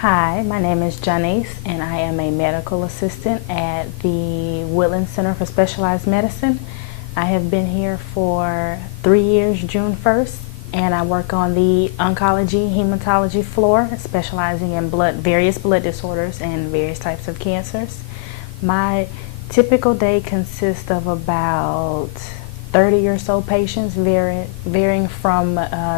Hi, my name is Janice and I am a medical assistant at the Woodland Center for Specialized Medicine. I have been here for 3 years, June 1st, and I work on the oncology hematology floor, specializing in various blood disorders and various types of cancers. My typical day consists of about 30 or so patients, varying from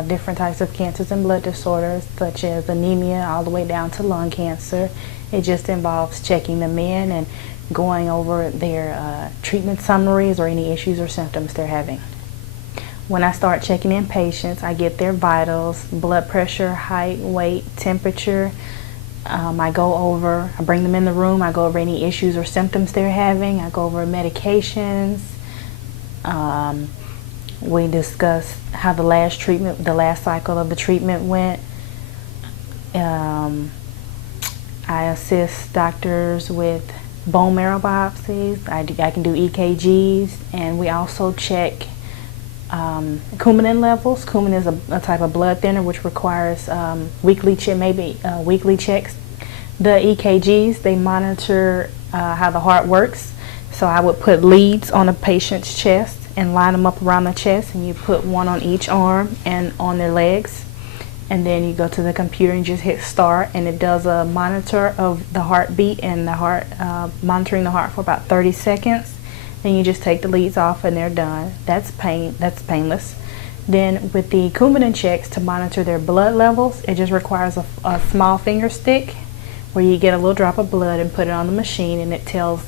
different types of cancers and blood disorders, such as anemia all the way down to lung cancer. It just involves checking them in and going over their treatment summaries or any issues or symptoms they're having. When I start checking in patients, I get their vitals, blood pressure, height, weight, temperature. I bring them in the room, I go over any issues or symptoms they're having, I go over medications. We discuss how the last cycle of the treatment went. I assist doctors with bone marrow biopsies. I can do EKGs, and we also check coumadin levels. Coumadin is a type of blood thinner which requires weekly checks. The EKGs, they monitor how the heart works. So I would put leads on a patient's chest and line them up around the chest, and you put one on each arm and on their legs. And then you go to the computer and just hit start, and it does a monitor of the heartbeat and the heart, monitoring the heart for about 30 seconds. Then you just take the leads off and they're done. That's painless. Then with the coumadin checks, to monitor their blood levels, it just requires a small finger stick where you get a little drop of blood and put it on the machine, and it tells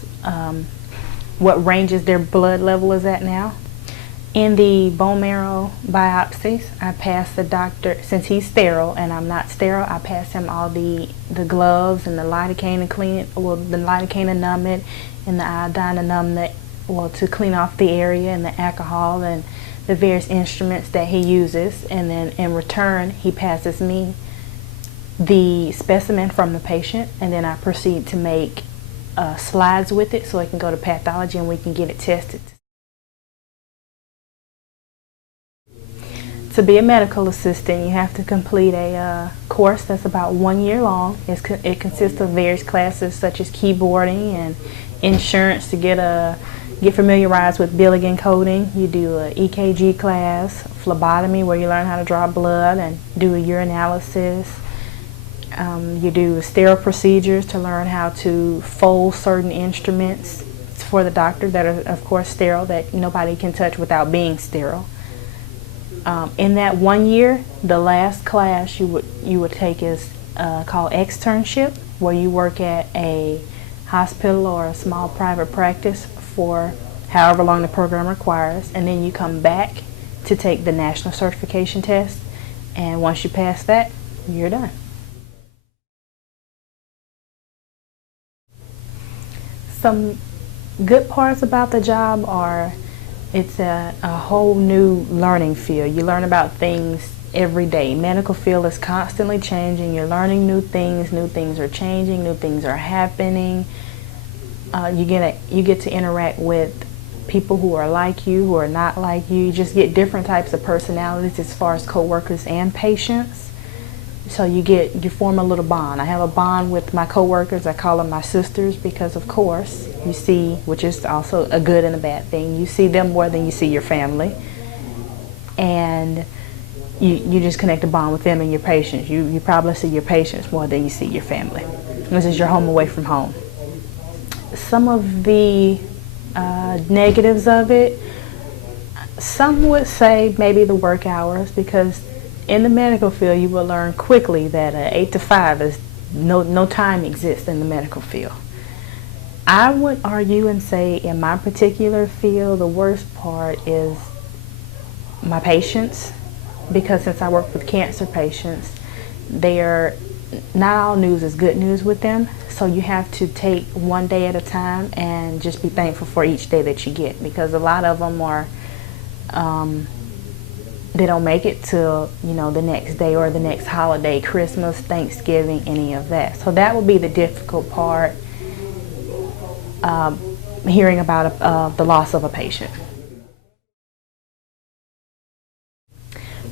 what ranges their blood level is at now. In the bone marrow biopsies, I pass the doctor, since he's sterile and I'm not sterile, I pass him all the gloves and the lidocaine the lidocaine to numb it, and the iodine to numb it, to clean off the area, and the alcohol and the various instruments that he uses. And then in return, he passes me the specimen from the patient, and then I proceed to make slides with it so it can go to pathology and we can get it tested. To be a medical assistant, you have to complete a course that's about 1 year long. It consists of various classes such as keyboarding and insurance to get familiarized with billing and coding. You do an EKG class, phlebotomy, where you learn how to draw blood and do a urinalysis. You do sterile procedures to learn how to fold certain instruments for the doctor that are, of course, sterile, that nobody can touch without being sterile. In that 1 year, the last class you would take is called externship, where you work at a hospital or a small private practice for however long the program requires, and then you come back to take the national certification test, and once you pass that, you're done. Some good parts about the job are it's a whole new learning field. You learn about things every day. Medical field is constantly changing. You're learning new things are changing, new things are happening. You get to interact with people who are like you, who are not like you. You just get different types of personalities as far as coworkers and patients. So you form a little bond. I have a bond with my coworkers. I call them my sisters because, of course, you see, which is also a good and a bad thing, you see them more than you see your family. And you just connect a bond with them and your patients. You probably see your patients more than you see your family. This is your home away from home. Some of the negatives of it, some would say maybe the work hours, because in the medical field you will learn quickly that 8 to 5 is no time exists in the medical field. I would argue and say in my particular field the worst part is my patients, because since I work with cancer patients, not all news is good news with them, so you have to take one day at a time and just be thankful for each day that you get, because a lot of them are they don't make it till the next day or the next holiday, Christmas, Thanksgiving, any of that. So that would be the difficult part, hearing about the loss of a patient.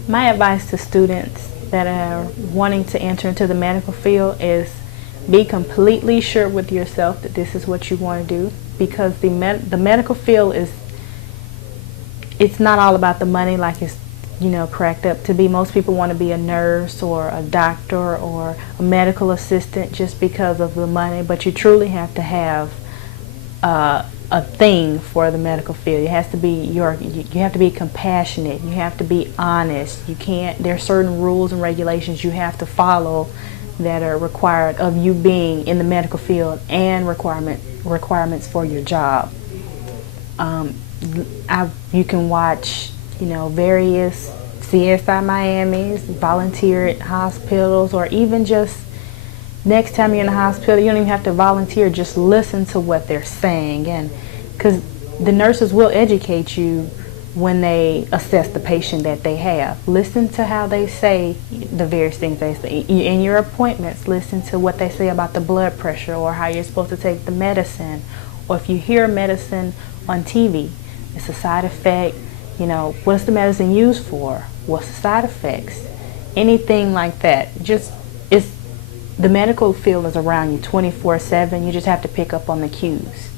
My advice to students that are wanting to enter into the medical field is be completely sure with yourself that this is what you want to do, because the medical field it's not all about the money like it's cracked up to be. Most people want to be a nurse or a doctor or a medical assistant just because of the money, but you truly have to have a thing for the medical field. It has to be you have to be compassionate. You have to be honest. There are certain rules and regulations you have to follow that are required of you being in the medical field, and requirements for your job. You can watch various CSI Miamis, volunteer at hospitals, or even just next time you're in the hospital, you don't even have to volunteer, just listen to what they're saying. And because the nurses will educate you when they assess the patient that they have. Listen to how they say the various things they say. In your appointments, listen to what they say about the blood pressure or how you're supposed to take the medicine. Or if you hear medicine on TV, it's a side effect, what's the medicine used for? What's the side effects? Anything like that. The medical field is around you 24/7. You just have to pick up on the cues.